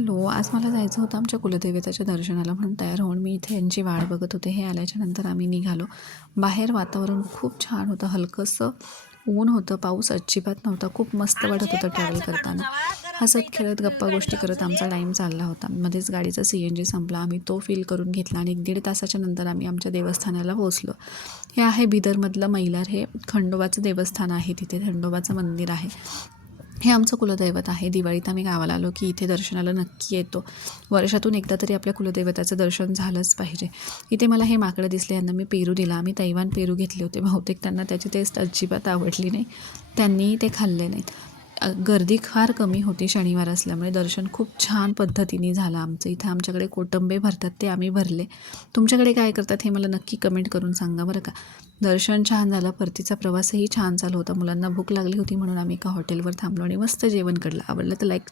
Hello, आज मला जायचं होतं आमच्या कुलदेवताच्या दर्शनाला म्हणून तयार होऊन मी इथे यांची वाट बघत होते. हे आल्याच्या नंतर आम्ही निघालो. बाहेर वातावरण खूप छान होतं, हलकंसं ऊन होतं, पाऊस अजिबात नव्हता. खूप मस्त वाटत होतं ट्रॅव्हल करताना. हसत खेळत गप्पा गोष्टी करत आमचा टाईम चालला होता. मध्येच गाडीचा CNG संपला. आम्ही तो फिल करून घेतला आणि 1-1.5 तासाच्या नंतर आम्ही आमच्या देवस्थानाला पोहोचलो. हे आहे बिदरमधलं मैलार. हे खंडोबाचं देवस्थान आहे. तिथे खंडोबाचं मंदिर आहे. हे आमचं कुलदैवत आहे. दिवाळीत आम्ही गावाला आलो की इथे दर्शनाला नक्की येतो. वर्षातून एकदा तरी आपल्या कुलदैवताचं दर्शन झालंच पाहिजे. इथे मला हे माकडं दिसले. यांना मी पेरू दिला. आम्ही तैवान पेरू घेतले होते. बहुतेक त्यांना त्याची टेस्ट अजिबात आवडली नाही. त्यांनी ते खाल्ले नाहीत. गर्दी फार कमी होती शनिवार असल्यामुळे. दर्शन खूप छान पद्धतीने झालं आमचं. इथं आमच्याकडे कोटंबे भरतात, ते आम्ही भरले. तुमच्याकडे काय करतात हे मला नक्की कमेंट करून सांगा बरं का. दर्शन छान झालं. परतीचा प्रवासही छान चालू होता. मुलांना भूक लागली होती म्हणून आम्ही एका हॉटेलवर थांबलो आणि मस्त जेवण केलं. आवडलं तर लाईक